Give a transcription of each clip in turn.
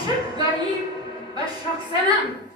aşık garip ve şahsenem.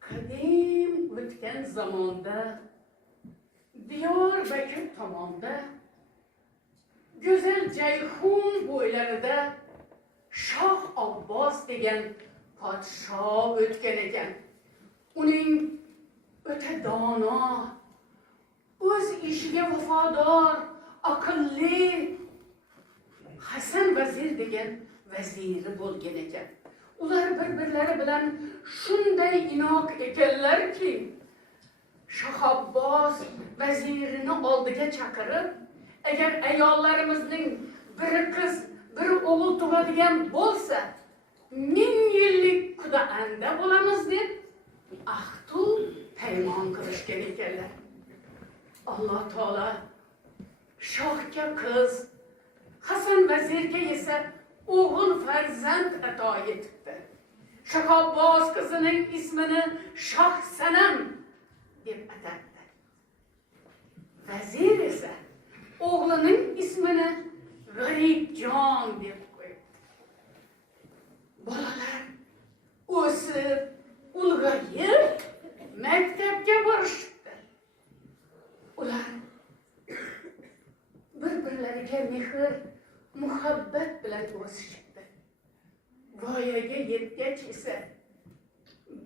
Kadim ötken zamanda Diyarbakır tamamda güzel Ceyhun boylarida Shoh Abbos degan podsho o'tgan ekan. Uning o'ta dono, o'z ishiga vafodor, aqlli Hasan Vazir degan vaziri bo'lgan ekan. Ular bir-birlari bilan shunday inoq ekanlarki, Shoh Abbos vazirini oldiga chaqirib, agar ayollarimizning biri qiz, biri o'g'il tug'adigan bo'lsa, 1000 yillik quda-anda bo'lamiz deb ahdu paymon qilishgan ekanlar. Alloh taolo shohga qiz, Hasan vazirga esa o'g'il farzand ato etibdi. Shoh Abbos qizining ismini Shoh Sanam deb atabdi. Vazir esa o'g'lining ismini G'aribjon deb qo'ydi. Bolalar o'sib, ulg'ayib, maktabga borishdi. Ular bir-birlariga mehr, muhabbat bilan o'sishdi. Voyaga yetgach esa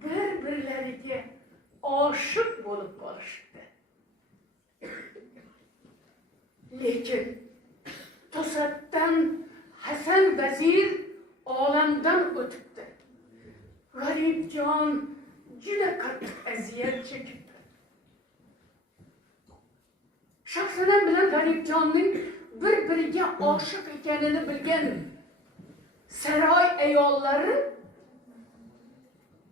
bir-birlariga oshiq bo'lib qolishdi. Lekin to'satdan Hasan vazir olamdan o'tibdi. G'aribjon juda qattiq aziyat chekibdi. Shoh Sanam bilan G'aribjonning bir-biriga oshiq ekanini bilgan saroy ayollari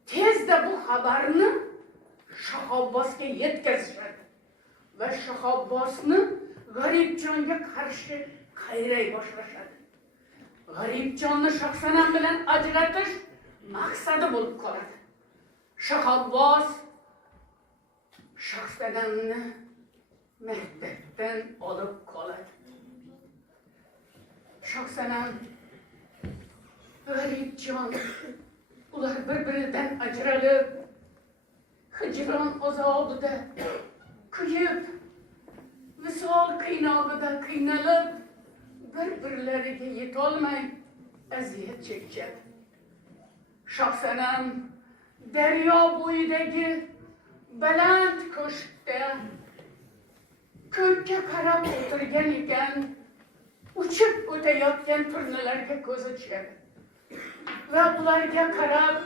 tezda bu xabarni Shoh Abbosga yetkazishadi va Shoh Abbosni G'aribjonga qarshi qayray boshlashadi. G'aribjonni Shoh Sanam bilan ajratish maqsadi bo'lib qoladi. Shoh Abbos Shoh Sanamni maktabdan olib qoladi. Shoh Sanam, G'aribjon, ular bir-biridan ajralib, hijron azobida kuyib, visol qiynog'ida qiynalib, bir-birlariga yetolmay aziyat chekishadi. Shoh Sanam daryo bo'yidagi baland ko'shkda ko'kka qarab o'tirgan ekan, uchib o'tayotgan turnalarga ko'zi tushadi va ularga qarab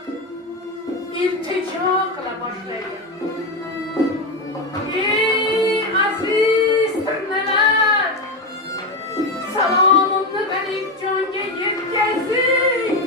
iltijo qila boshlaydi. Ey aziz turnalar, salomimni G'aribjonga yetkazing.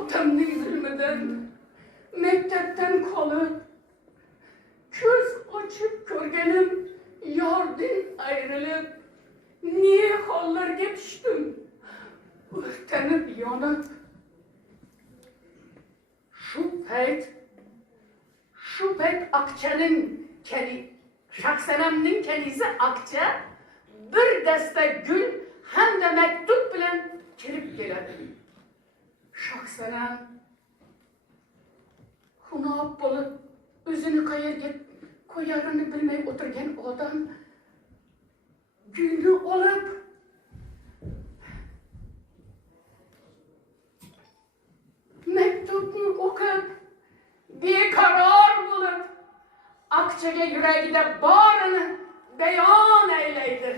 Otamning zulmidan maktabdan qolib ko'z ochib ko'rganim yordan ayrilib ne hollarga tushdim o'rtanib yonib shu payt Aqchaning Shohsanamning kalisi Aqcha bir dasta gul hamda maktub bilan kirib keladi. Shohsanam xunob bo'lib o'zini qayerga qo'yarini bilmay o'tirgan odam gulni olib maktubni o'qib beqaror bo'lib Aqchaga yuragida borini bayon aylaydi.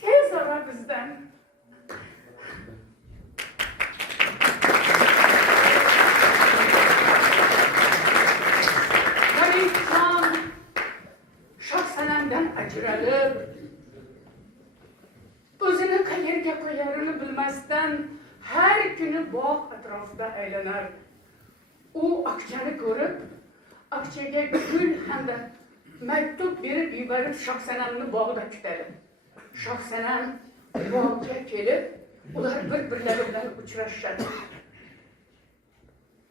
Tez ara bizden. G'aribjon Shohsanamdan ajralib, o'zini qayerga qo'yarini bilmasdan har kuni bog' atrofida aylanar. U Aqchani ko'rib, Aqchaga gul hamda maktub berib yuborib Shohsanamni bog'da kutadi. Shohsanam bog'ga kelib, ular bir-birlari bilan uchrashadi.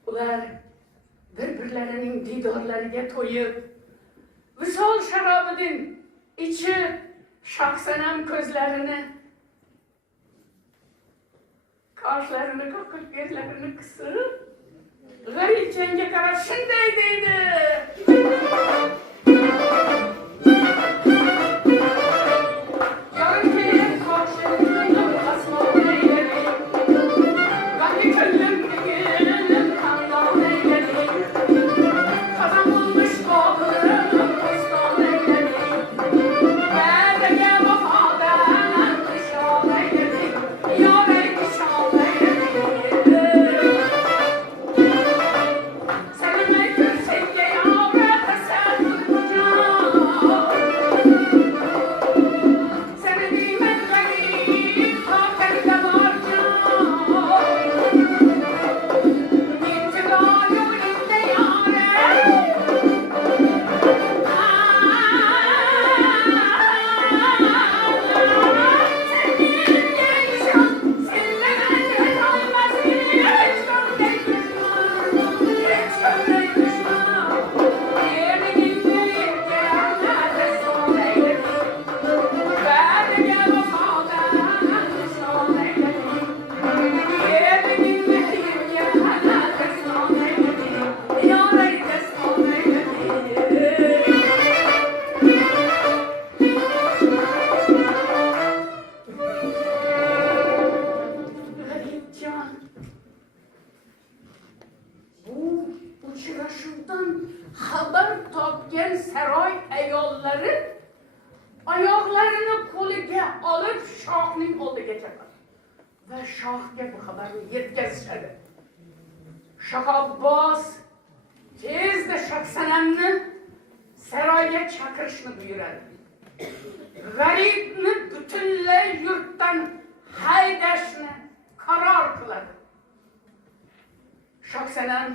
Ular bir-birlarining didorlariga to'yib, visol sharobidan ichib, Shohsanam ko'zlarini, qoshlarini qoqib, yerlarini qisib, g'aribjonga qarab shunday deydi. alıp shohning oldiga chaqirdi va shohga bu xabarni yetkazishadi. Shoh Abbos tezda Shoksanamni saroyga chaqirishni buyuradi. G'aribni butunlay yurtdan haydashni qaror qiladi. Shoksanam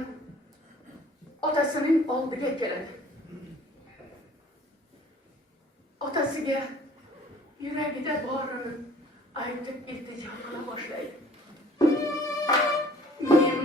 otasining oldiga keladi. Otasiga yuragida borini aytib iltijo qila boshlaydi. Men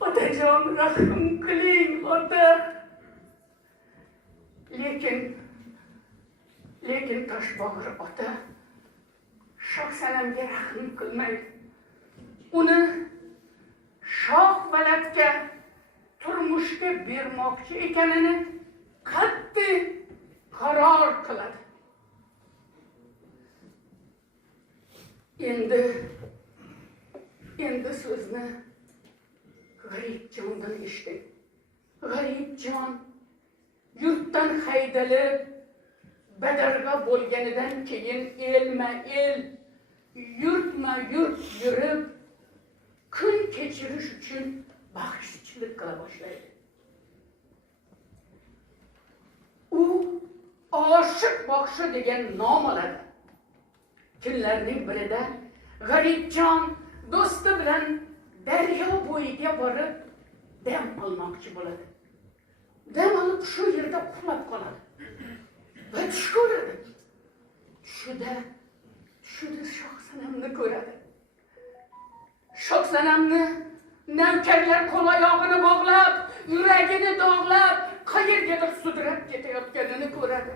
otajon rahim qiling ota. Lekin Toshbog'ir ota Shoksanamga rahim qilmaydi. Uni shoh valatga turmushga bermoqchi ekanini qat'iy qaror qiladi. Endi so'zni G'aribjondan eshiting. G'aribjon yurtdan haydalib Badarga bo'lganidan keyin elma-el, yurtma-yurt yurib, kun kechirish uchun baxshichilik qila boshlaydi. U oshiq baxshi degan nom oladi. Kunlarning birida G'aribjon do'sti bilan daryo bo'yiga borib dam olmoqchi bo'ladi. Dam olib shu yerda uxlab qoladi. Va tush ko'radi. Tushida Shoksanamni ko'radi. Shoksanamni navkarlar qo'l oyog'ini bog'lab, yuragini dog'lab, qayergadir sudrab ketayotganini ko'radi.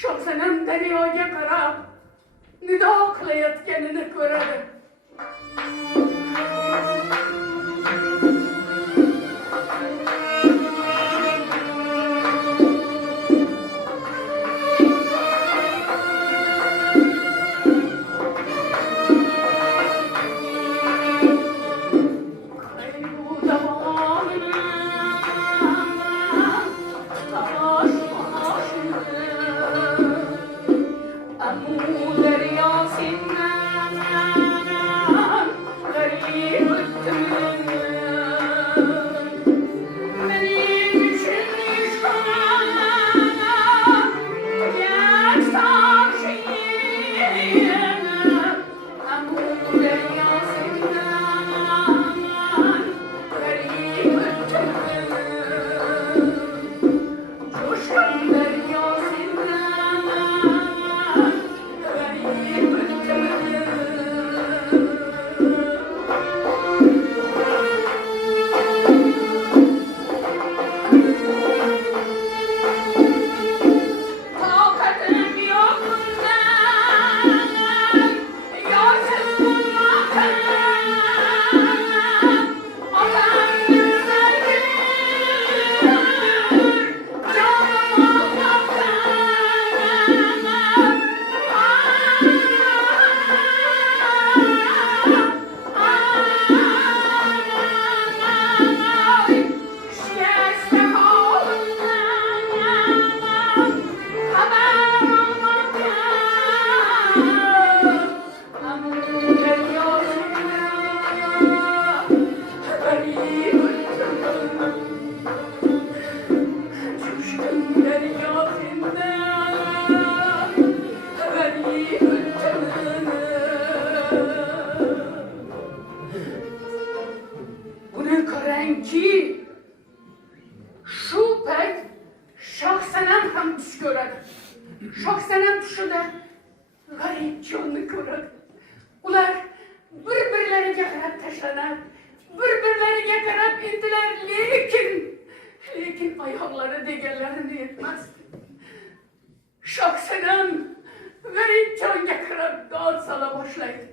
Shoksanam daryoga qarab nido qilayotganini ko'radi. Buni qarangki, shu payt Shohsanam ham tush ko'radi. Shohsanam tushida G'aribjonni ko'radi. Ular bir-birlariga qarab tashlanar, bir-birlariga qarab intilar, lekin oyoqlari deganlarini yetmasdi. Shohsanam G'aribjonga qarab dod sola boshlaydi.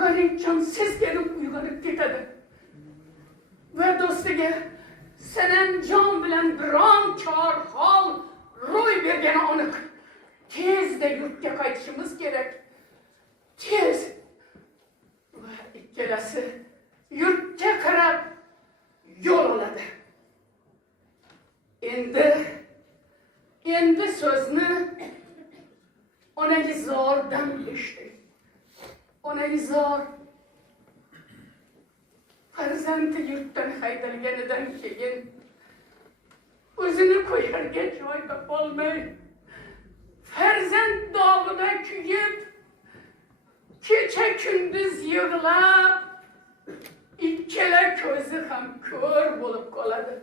G'aribjon seskanib uyg'onib ketadi va do'stiga Sanamjon bilan biron kor hol ro'y bergani aniq. Tezda yurtga qaytishimiz kerak. Tez. Va ikkalasi yurtga qarab yo'l oladi. Endi so'zni Onagizordan eshitdi. Onagizor farzandi yurtdan haydalganidan keyin o'zini qo'yarga joy topolmay farzand dog'ida kuyib kecha kunduz yig'lab ikkala ko'zi ham ko'r bo'lib qoladi.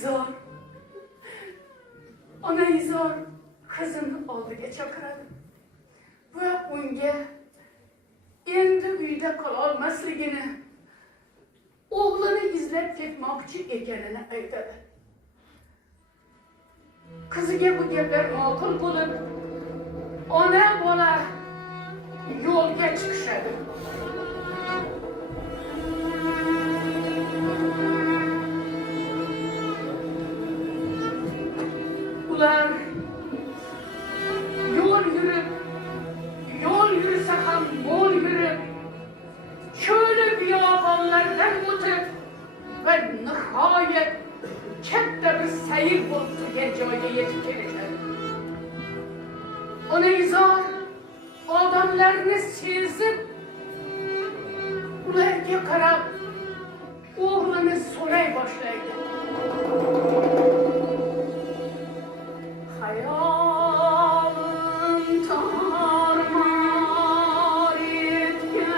Onaizor. Onaizor kızını oldiga chaqiradi. Va unga endi uyda qololmasligini, o'g'lini izlab ketmoqchi ekanini aytadi. Qiziga bu gaplar ma'qul bo'lib, ona bola yo'lga chiqishadi. Ular yo'l yursa ham mo'l yurib, cho'li biyobonlardan o'tib va nihoyat katta bir sayr bo'lib turgan joyga yetib kelishadi. Onaizor odamlarni sezib, ularga qarab o'g'lini so'ray boshlaydi. Hayolim tarmar etgan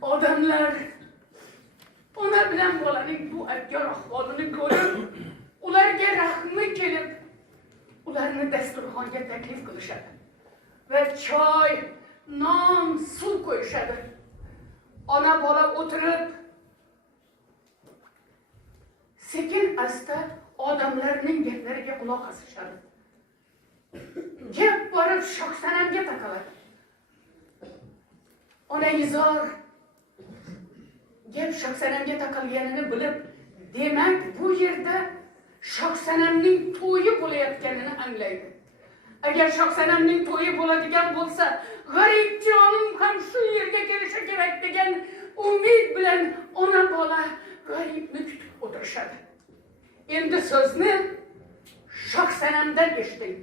odamlar ona bilan bolaning bu abgor ahvolini ko'rib, ularga rahmi kelib, ularni dasturxonga taklif qilishadi va choy, non, suv qo'yishadi. Ona bola o'tirib, sekin asta odamlarning gaplariga quloq osishadi. Gap borib Shohsanamga taqaladi. Onaizor gap Shohsanamga taqalganini bilib, demak bu yerda Shohsanamning to'yi bo'layotganini anglaydi. Agar Shohsanamning to'yi bo'ladigan bo'lsa, g'aribjonim ham shu yerga kelishi kerak degan umid bilan ona bola g'aribni kutib o'tirishadi. Endi so'zni Shohsanamdan eshiting.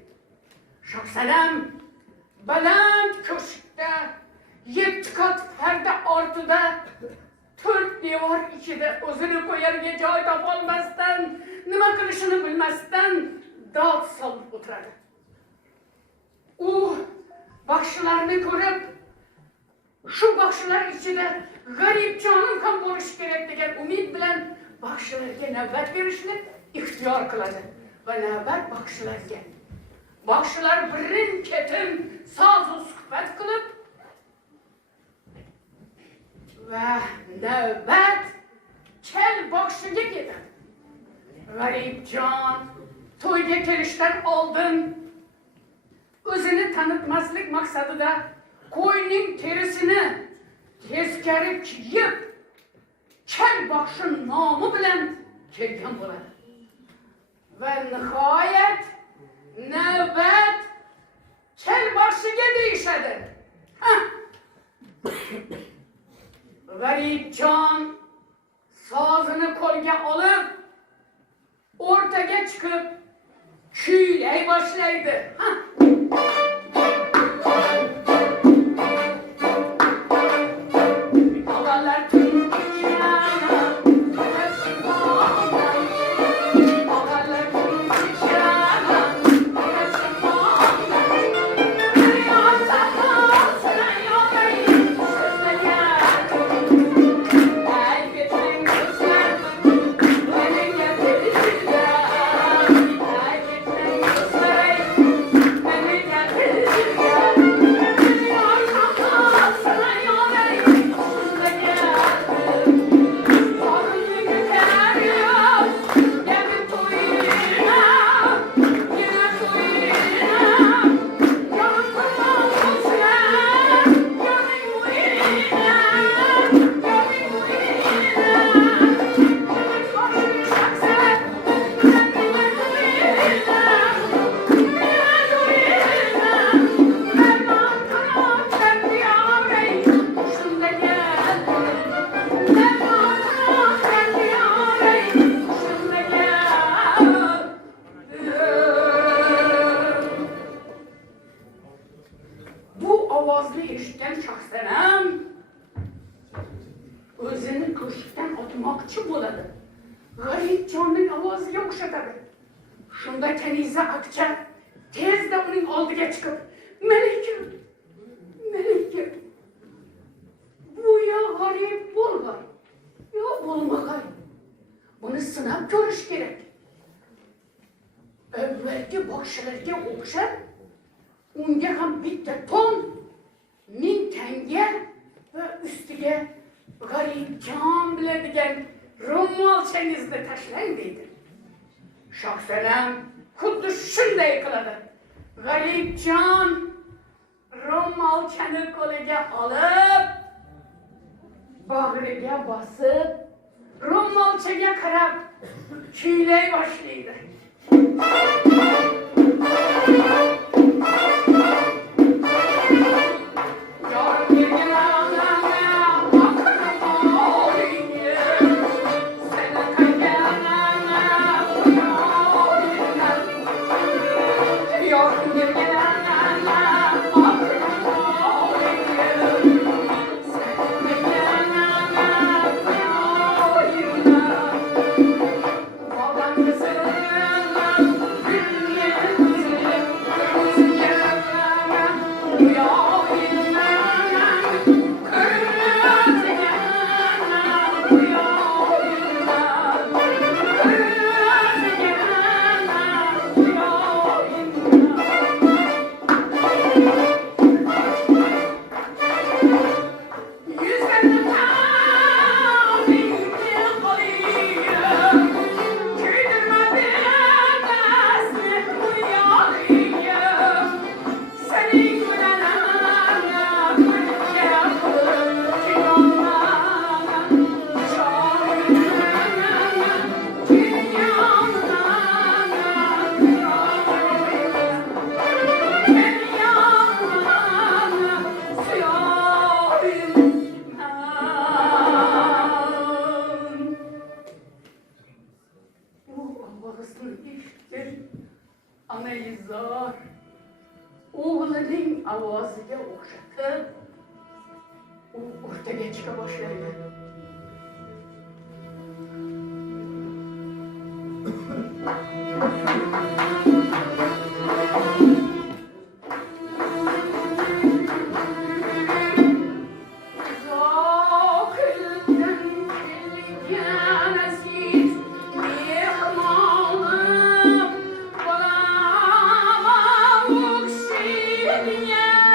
Shohsanam baland ko'shkda, 7 qat parda ortida, 4 devor ichida o'zini qo'yarga joy topolmasdan, nima qilishini bilmasdan dod solib o'tiradi. U baxshilarni ko'rib, shu baxshilar ichida g'aribjonim ham bo'lishi kerak degan umid bilan baxshilarga navbat berishni ixtiyor qiladi va navbat baxshilarga. Baxshilar birin-ketin sazı suhbət qılıb və növbət kel baxşıya gedir. Garibcan, toyga kelishdən oldin o'zini tanıtmaslik maqsadida qo'yning terisini teskari kiyib kel baxshi nomi bilan kelgan bo'ladi. Va nihoyat navbat kel baxshiga deyishadi. Garibjon sozini qo'lga olib o'rtaga chiqib kuylay boshlaydi. Shunda Kaniza atcha tezda uning oldiga chiqib, "Melikim, Melikim, bu ya g'arib bo'lg'ay, yo bo'lmag'ay. Buni sinab ko'rish kerak. Avvalgi bokshilarga o'xshab, unga ham bitta ton, 1000 tanga va ustiga g'aribjon biladigan ro'molchangizni tashlang" deydi. Shohsanam xuddi shunday qiladi. G'aribjon ro'molchani qo'liga olib, bag'riga bosib, ro'molchaga qarab kuylay boshlaydi. Analizor o'g'lining ovoziga o'xshatib, u o'rtaga chiqa boshlaydi. Yeah.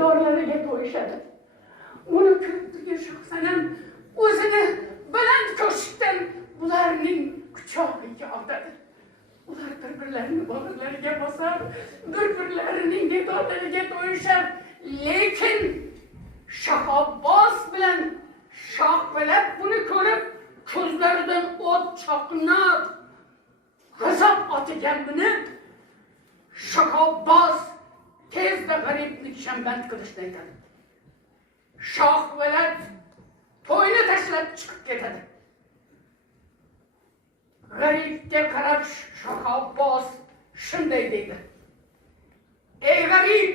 didorlariga to'yishadi. Uni ko'rib turgan Shohsanam o'zini baland ko'shikdan ularning quchog'iga otadi. Ular bir-birlarining bag'rlariga bosar, bir-birlarining didorlariga to'yishar. Lekin Shahobbos bilan Shohpo'lat buni ko'rib, ko'zlaridan o't chaqnab, g'azab otiganini Shahobbos tezda g'aribni shamband qilishni aytadi. Shohpo'lat to'yni tashlab chiqib ketadi. G'aribga qarab Shahobbos shunday deydi: "Ey g'arib,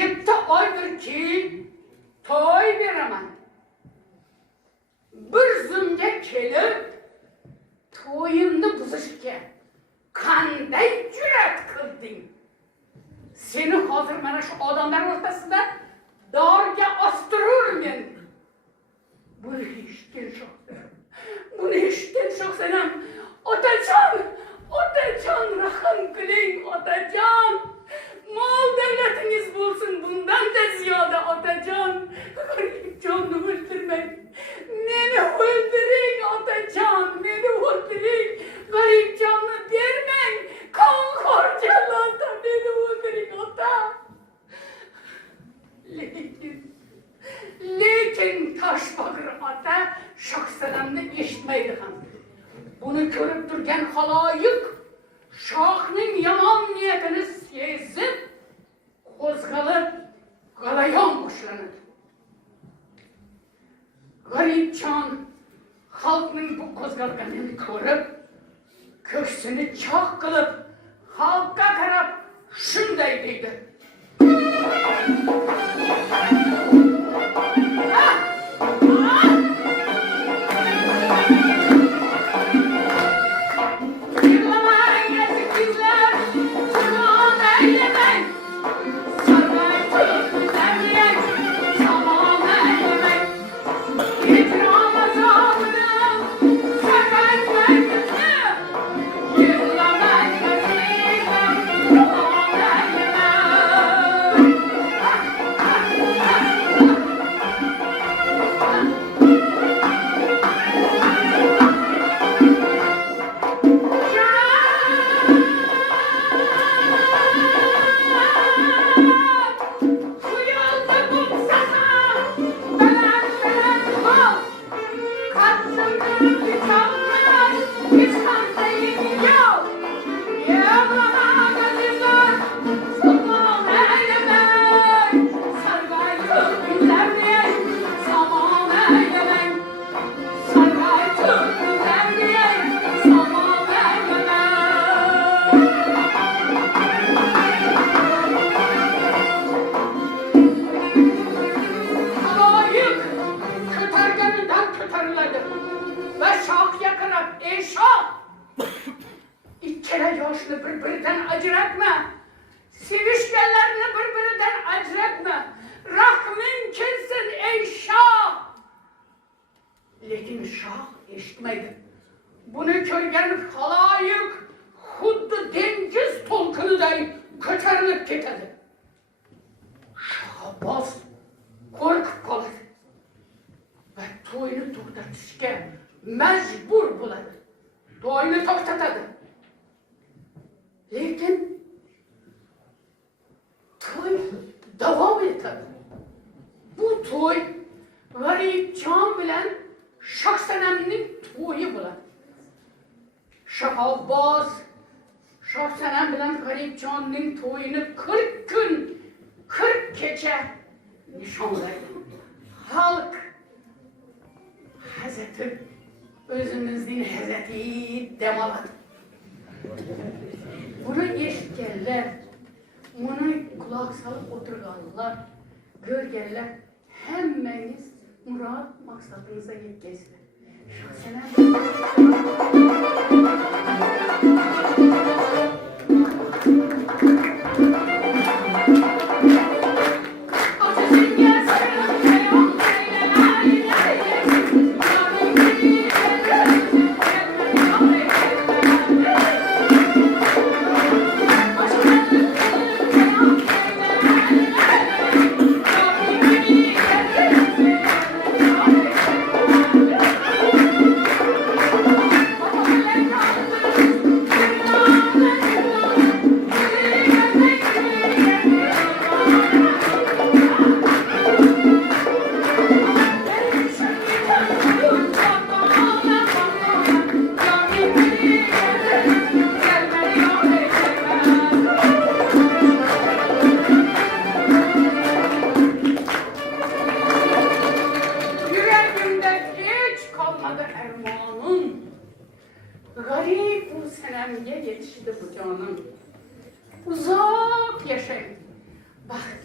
7 oydirki to'y beraman. Bir zumga kelib to'yimni buzishga qanday jur'at qilding? Seni hozir mana shu odamlar o'rtasida dorga ostirurmen." Buni eshitgan Shohsanam, otajon, rahim qiling, otajon. Mol davlatingiz bo'lsin, bundan da ziyoda, otajon. G'aribjonni o'ldirmang. Meni o'ldiring, otajon, meni o'ldiring. G'aribjonni bermang. Qonxo'r jallodda meni o'ldiring, ota. Lekin Toshbag'ir ota Shohsanamni eshitmaydi ham. Buni ko'rib turgan xaloyiq shohning yomon niyatini sezib, qo'zg'alib, g'alayon boshlanadi. G'aribjon xalqning bu qo'zg'alganini ko'rib, ko'ksini choq qilib, xalqqa qarab shunday deydi: birbirinden ajratma. Sevişkenlerini birbirinden ajratma. Rahmin kelsin ey Şah. Lekin Şah eshitmaydi. Bunu ko'rgan xaloyiq xuddi dengiz to'lqiniday ko'tarilib ketadi. Shahobbos qo'rqib qoladi va to'yni to'xtatishga majbur bo'ladi. To'yni to'xtatadi. Lekin to'y davom etadi. Bu to'y G'aribjon bilan Shohsanamning to'yi bo'ladi. Shahobbos Shohsanam bilan G'aribjonning to'yini 40 kun, 40 kecha nishonlaydi. Xalq Hazrati o'zimizning Hazrati dam oladi. Buni eshitganlar, buni quloq solib o'tirganlar, ko'rganlar hammangiz murod maqsadingizga yetkaysizlar. Shohsanam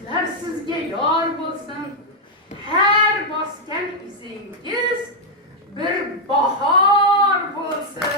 Bəxtlər sizə yar bulsun. Hər baskan izingiz bir bahar bulsun.